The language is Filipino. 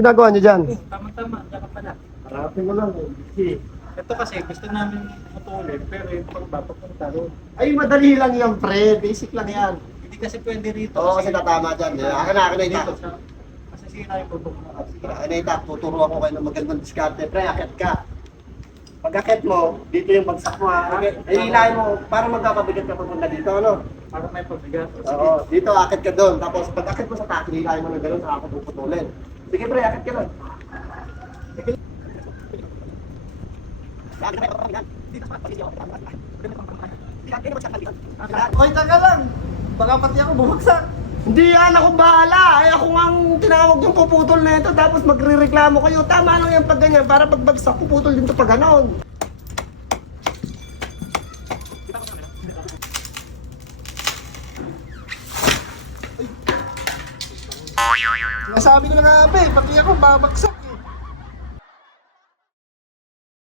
ginagawa niyo dyan? Tama-tama, dapat pala. Harapin mo lang eh. Ito kasi gusto namin putulin, pero yung pagpapapunta doon. Ay, madali lang yan, pre. Basic lang yan. Hindi kasi pwede rito. Oo, kasi tatama dyan. Akin na dito ita. sa... Masasira yung tutok mo. Sige na, akin na ita. Tuturuan ko kayo ng magandang diskarte. Pre, akit ka. Pag akit mo, dito yung bagsak mo ha. Ay, hilahin mo, para magkapabigat ka papunta dito, ano? Para may pabigat. Oo, dito akit ka doon. Tapos pag akit mo sa taas, hilahin mo ng gano'n, saka ako puputulin. Sige pre, akit ka doon. Hoy, taga lang! Baka pati ako bumagsak. Hindi yan, ako bahala. Ay, ako nga ang tinawag yung puputol na ito. Tapos magre-reklamo kayo. Tama lang yan pag ganyan. Para pag bagsak, puputol din to pag ganon. Nasabi ko na nga ba eh, pati ako babagsak.